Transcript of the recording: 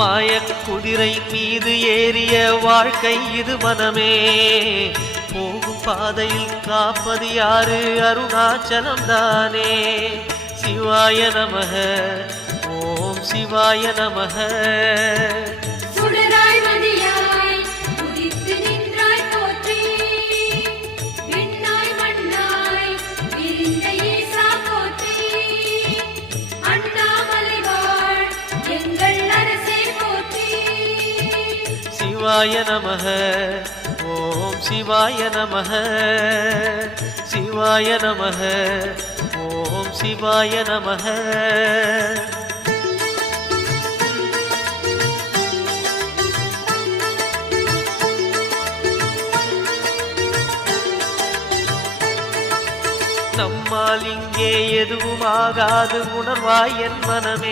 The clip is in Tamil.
மாயக் குதிரை மீது ஏறிய வாழ்க்கை இது மனமே. போகும் பாதையில் காப்பது யாரு? அருணாச்சலம் தானே. சிவாய நமக, ஓம் சிவாய நமக. சிவாய நமக, ஓம் சிவாய நமக. சிவாய நமக, ஓம் சிவாய நமக. நம்மால் இங்கே எதுவும் ஆகாது, உணர்வாய் என் மனமே.